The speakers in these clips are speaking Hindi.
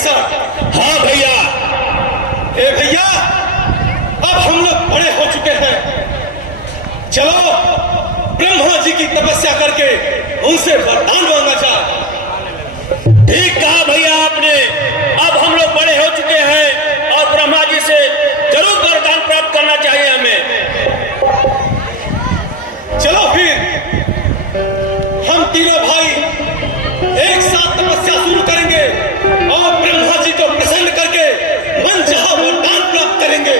विभीषण। हाँ भैया। ए भैया, अब हम लोग बड़े हो चुके हैं, चलो ब्रह्मा जी की तपस्या करके उनसे वरदान मांगा जाए। ठीक कहा भैया आपने। अब हम लोग बड़े हो चुके हैं और ब्रह्मा जी से जरूर वरदान प्राप्त करना चाहिए हमें। चलो फिर हम तीनों भाई एक साथ तपस्या शुरू करेंगे और ब्रह्मा जी को प्रसन्न करके मन चाहा वरदान प्राप्त करेंगे।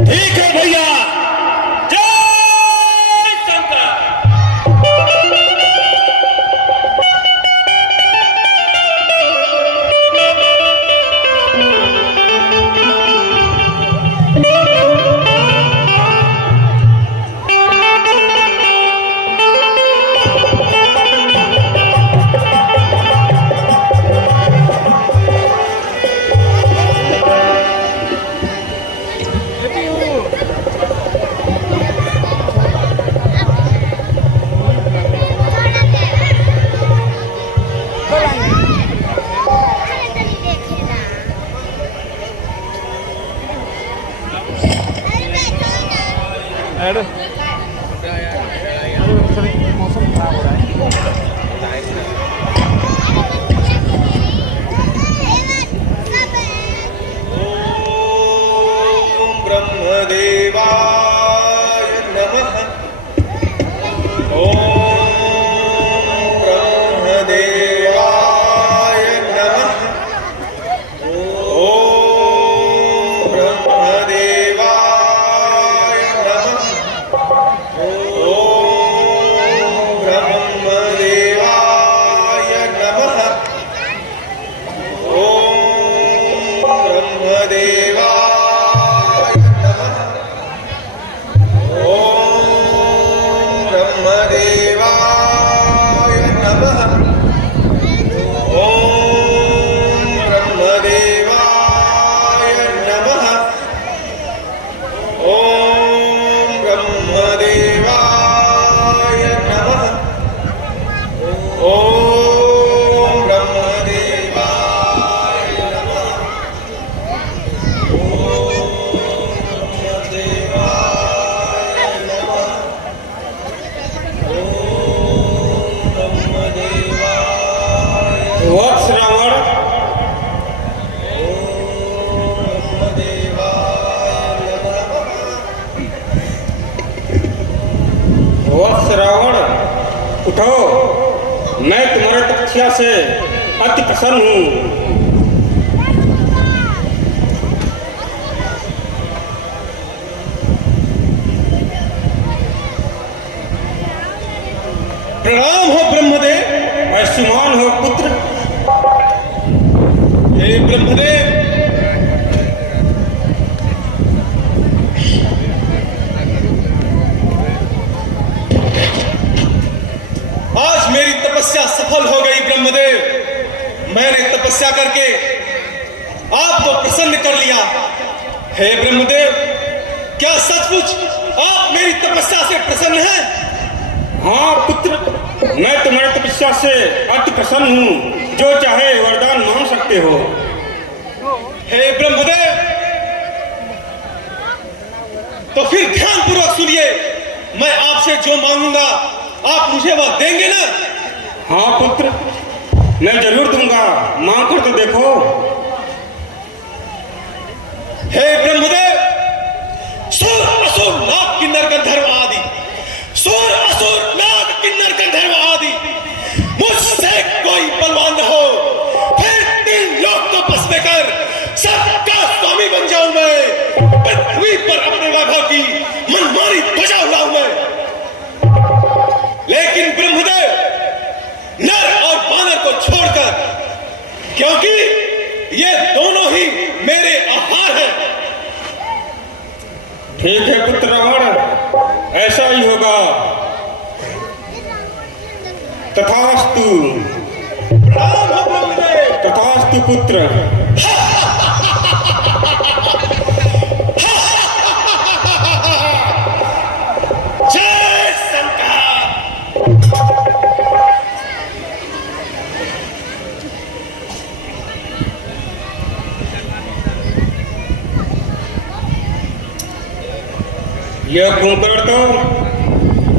ठीक है भैया। जय शंकर। मौसम खराब हो रहा है। ओम ब्रह्मदेवाय नमः। ओम ब्रह्मदेवाय नमः। ओम ब्रह्मदेवाय नमः। ओम ब्रह्मदेवाय नमः। ओम ब्रह्मदेवाय नमः। ओम ब्रह्मदेवाय नमः। ओम ब्रह्मदेवाय नमः। ओम ब्रह्मदेवाय नमः। ओम ब्रह्मदेवाय नमः। वत्स रावण, वत्स रावण, उठो। मैं तुम्हारे तपस्या से अति प्रसन्न हूँ। प्रणाम हो ब्रह्मदेव। ऐश्वर्यवान हो पुत्र। हे ब्रह्मदेव, आज मेरी तपस्या सफल हो गई ब्रह्मदेव। मैंने तपस्या करके आपको प्रसन्न कर लिया। हे ब्रह्मदेव, क्या सचमुच आप मेरी तपस्या से प्रसन्न हैं? हाँ पुत्र, मैं तुम्हारी तपस्या से अति प्रसन्न हूँ। जो चाहे वरदान मांग सकते हो। हे ब्रह्मदेव, तो फिर ध्यानपूर्वक सुनिए। मैं आपसे जो मांगूंगा आप मुझे वह देंगे ना? हाँ पुत्र, मैं जरूर दूंगा। मांग कर तो देखो। हे ब्रह्मदेव, सुर असुर नाग किन्नर गंधर्व आदि, सुर असुर नाग किन्नर गंधर्व आदि, मुझसे कोई बलवान न हो। फिर 3 लोग तो बस में कर सबका स्वामी बन जाऊं मैं। पृथ्वी पर अपने वैभव की मनमानी ध्वजा उड़ाऊं मैं। लेकिन ब्रह्मदेव, नर और बानर को छोड़कर, क्योंकि ये दोनों ही मेरे आहार हैं। ठीक है पुत्र रावण, ऐसा ही होगा। तथास्तु। प्रणाम हो ब्रह्मदेव। तथास्तु पुत्र। जय शंकर। यह कुंकड़ तो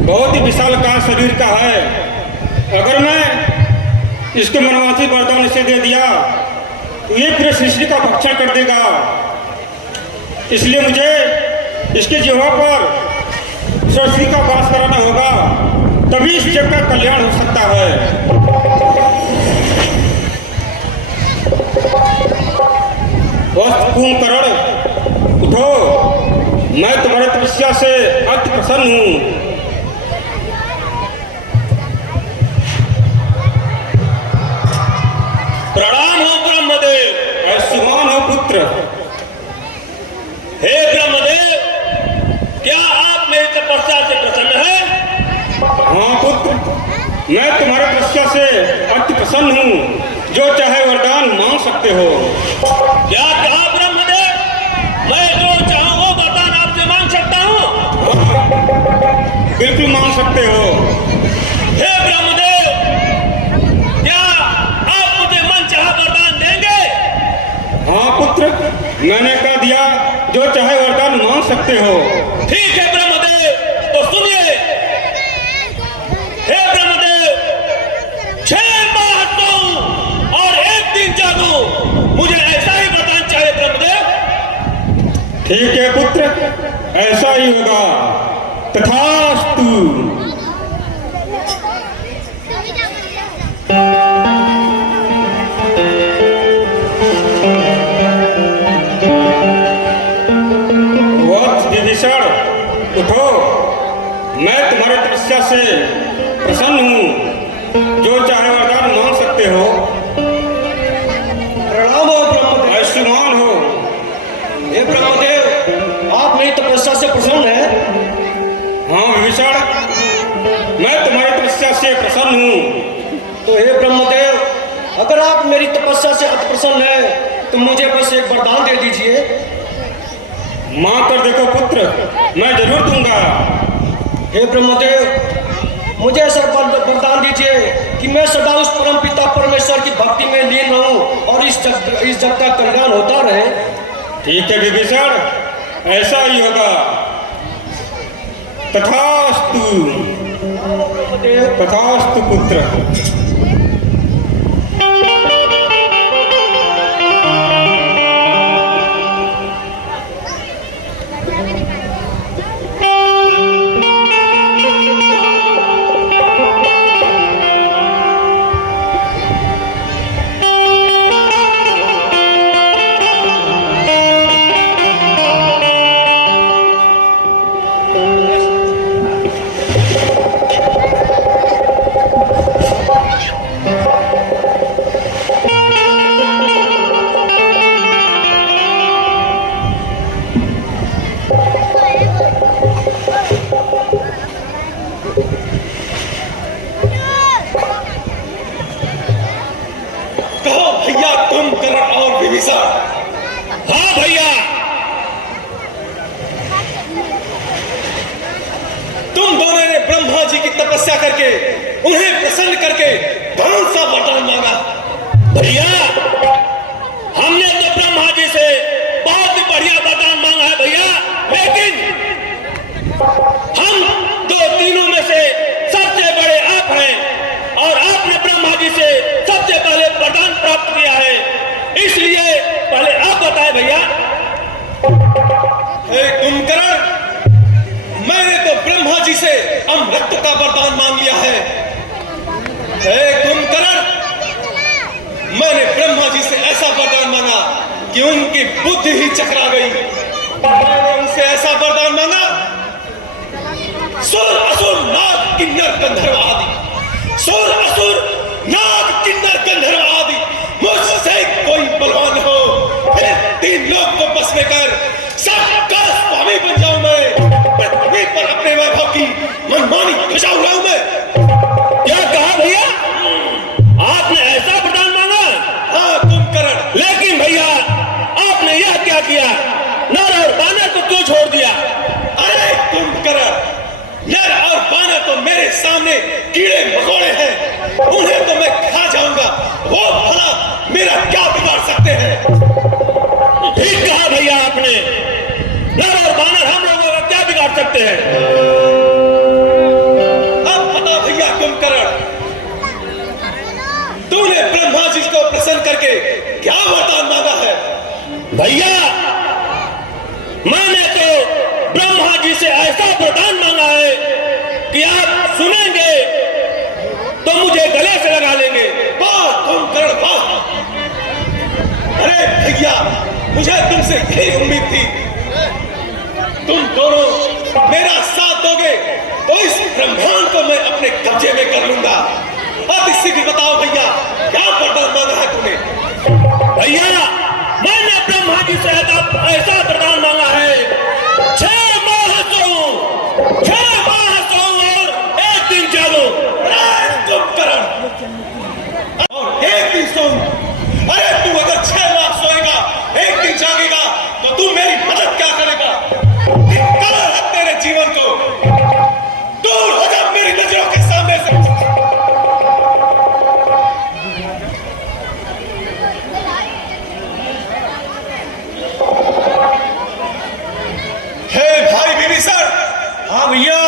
बहुत ही विशालकाय शरीर का है। अगर मैं इसको मनवासी वरदान इसे दे दिया तो ये पूरे सृष्टि का भक्षण कर देगा। इसलिए मुझे इसके जिह्वा पर सृष्टि का वास कराना होगा, तभी इस जग का कल्याण हो सकता है। वस्त कुंकर्ण, उठो, मैं तुम्हारी तपस्या से अति प्रसन्न हूँ। प्रणाम हो ब्रह्मदेव। ऐसुमान हो पुत्र। हे ब्रह्मदेव, क्या आप मेरी तपस्या से प्रसन्न हैं? हाँ पुत्र, मैं तुम्हारी तपस्या से अति प्रसन्न हूँ। जो चाहे वरदान मांग सकते हो। क्या कहा ब्रह्मदेव? मैं जो चाहूँ वो वरदान आपसे मांग सकता हूँ? बिल्कुल मांग सकते हो। हे ब्रह्मदेव, क्या आप मुझे मनचाहा वरदान देंगे? हाँ पुत्र, मैंने कह दिया जो चाहे वरदान मांग सकते हो। ठीक है ब्रह्मदेव, तो सुनिए। हे ब्रह्मदेव, 6 माह सोऊं और 1 दिन जागूं, मुझे ऐसा ही वरदान चाहिए ब्रह्मदेव। ठीक है पुत्र, ऐसा ही होगा। तथास्तु। विभीषण, उठो, मैं तुम्हारी तपस्या से प्रसन्न हूँ। जो चाहे वरदान मांग सकते हो। प्रणाम हो ब्रह्मदेव। आयुष्मान हो। हे ब्रह्मदेव, आप मेरी तपस्या से प्रसन्न हैं? हाँ विभीषण, मैं तुम्हारी तपस्या से प्रसन्न हूँ। तो हे ब्रह्मदेव, अगर आप मेरी तपस्या से अति प्रसन्न हैं तो मुझे बस एक वरदान दे दीजिए। मांग कर देखो पुत्र, मैं जरूर दूंगा। हे ब्रह्मदेव, मुझे ऐसा वरदान दीजिए कि मैं सदा उस परम पिता परमेश्वर की भक्ति में लीन रहूं और इस जग का कल्याण होता रहे। ठीक है विभीषण, ऐसा ही होगा। तथास्तु। तथास्तु पुत्र। हाँ भैया, तुम दोनों ने ब्रह्मा जी की तपस्या करके उन्हें प्रसन्न करके कौन सा वरदान मांगा? भैया हमने तो ब्रह्मा जी से बहुत ही बढ़िया वरदान मांगा है भैया, लेकिन हम दो तीनों में से सबसे बड़े आप हैं और आपने ब्रह्मा जी से सबसे पहले वरदान प्राप्त किया है, इसलिए पहले आप बताएं भैया। हे कुंभकर्ण, मैंने तो ब्रह्मा जी से अमृत का वरदान मांग लिया है। हे कुंभकर्ण, मैंने ब्रह्मा जी से ऐसा वरदान मांगा कि उनकी बुद्धि ही चकरा गई। मैंने उनसे ऐसा वरदान मांगा, सुर असुर नाग किन्नर गंधर्व आदि, सुर असुर नाग किन्नर गंधर्व आदि मुझसे कोई बलवान हो, फिर 3 लोग को बस में कर सबका स्वामी बन जाऊं मैं। पृथ्वी पर अपने वैभव की मनमानी खुशा उड़ाऊं मैं। क्या कहा भैया? आपने ऐसा वरदान मांगा? हाँ कुंभकर्ण। लेकिन भैया आपने यह क्या किया? नर और बानर को क्यों छोड़ दिया? अरे कुंभकर्ण, नर और बानर तो मेरे सामने कीड़े मकोड़े हैं, उन्हें तो मैं खा जाऊंगा, वो भला मेरा क्या बिगाड़ सकते हैं? ठीक कहा भैया आपने, नर और बानर हम लोगों का क्या बिगाड़ सकते हैं? मुझे तुमसे यही उम्मीद थी। तुम दोनों मेरा साथ दोगे तो इस ब्रह्मांड को मैं अपने कब्जे में कर लूंगा। अब इससे भी बताओ भैया, क्या वरदान मांगा है तूने? भैया मैंने ब्रह्मा जी से ऐसा वरदान मांगा है, 6 माह सोऊं और 1 दिन जागूं। कुंभकर्ण, और 1 दिन सोऊं। अरे तू अगर 6 माह सोएगा, 1 दिन जागेगा, तो तू मेरी मदद क्या करेगा? कलह है तेरे जीवन को, दूर हो जा मेरी नजरों के सामने से। हे भाई विभीषण। हाँ भैया।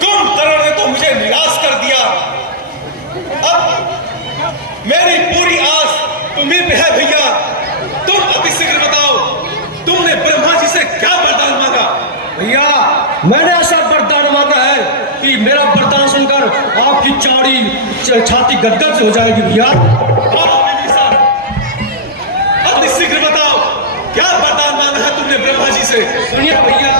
कुंभकर्ण ने तो मुझे निराश कर दिया। अब मेरी पूरी आस तुम्हीं पे है भैया। तुम अति शीघ्र बताओ, तुमने ब्रह्मा जी से क्या वरदान मांगा? भैया मैंने ऐसा वरदान मांगा है कि मेरा वरदान सुनकर आपकी चौड़ी छाती गदगद से हो जाएगी भैया। हाँ विभीषण, अति शीघ्र बताओ, क्या वरदान मांगा है तुमने ब्रह्मा जी से? सुनिए भैया,